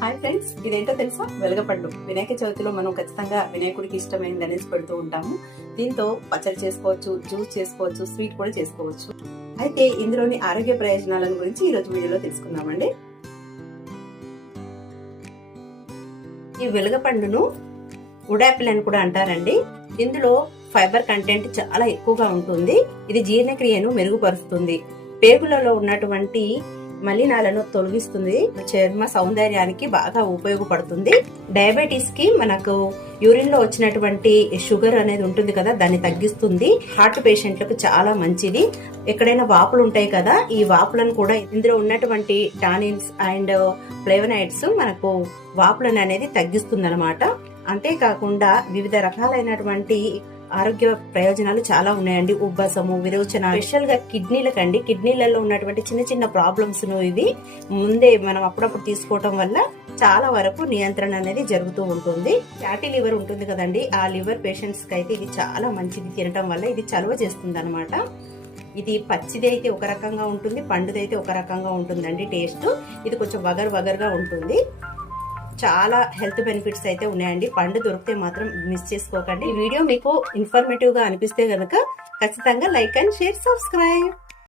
Hi friends, ఇదేంటో తెలుసా? వెలగపండు. వినాయక చవితిలో మనం ఖచ్చితంగా వినాయకుడికి ఇష్టమైనది అనేసి పెడుతూ ఉంటాము. దీంతో పచ్చడి చేసుకోవచ్చు, జ్యూస్ చేసుకోవచ్చు, స్వీట్ కూడా చేసుకోవచ్చు. అయితే ఇందులోని ఆరోగ్య ప్రయోజనాలను గురించి ఈ రోజు వీడియోలో తెలుసుకుందామండి. ఈ వెలగపండును ఉడాపిల్ అని కూడా అంటారండి. ఇందులో ఫైబర్ కంటెంట్ చాలా ఎక్కువగా ఉంటుంది. ఇది జీర్ణక్రియను మెరుగుపరుస్తుంది. పేగులలో ఉన్నటువంటి మలినాలను తొలగిస్తుంది. చర్మ సౌందర్యానికి బాగా ఉపయోగపడుతుంది. డయాబెటీస్ కి మనకు యూరిన్ లో వచ్చినటువంటి షుగర్ అనేది ఉంటుంది కదా, దాన్ని తగ్గిస్తుంది. హార్ట్ పేషెంట్లకు చాలా మంచిది. ఎక్కడైనా వాపులు ఉంటాయి కదా, ఈ వాపులను కూడా ఇందులో ఉన్నటువంటి టానిన్స్ అండ్ ఫ్లేవనాయిడ్స్ మనకు వాపులను అనేది తగ్గిస్తుంది అనమాట. అంతేకాకుండా వివిధ రకాలైనటువంటి ఆరోగ్య ప్రయోజనాలు చాలా ఉన్నాయండి. ఉబ్బసము, విరోచన, స్పెషల్ గా కిడ్నీలకండి. కిడ్నీలలో ఉన్నటువంటి చిన్న చిన్న ప్రాబ్లమ్స్ ను ఇవి ముందే మనం అప్పుడప్పుడు తీసుకోవటం వల్ల చాలా వరకు నియంత్రణ అనేది జరుగుతూ ఉంటుంది. ఫ్యాటీ లివర్ ఉంటుంది కదండి, ఆ లివర్ పేషెంట్స్ కి అయితే ఇది చాలా మంచిది. తినటం వల్ల ఇది చలువ చేస్తుంది అనమాట. ఇది పచ్చిది అయితే ఒక రకంగా ఉంటుంది, పండుది అయితే ఒక రకంగా ఉంటుందండి టేస్ట్. ఇది కొంచెం వగరుగా ఉంటుంది. చాలా హెల్త్ బెనిఫిట్స్ అయితే ఉన్నాయండి. పండు దొరికితే మాత్రం మిస్ చేసుకోకండి. ఈ వీడియో మీకు ఇన్ఫర్మేటివ్ గా అనిపిస్తే గనక ఖచ్చితంగా లైక్ అండ్ షేర్, సబ్స్క్రైబ్.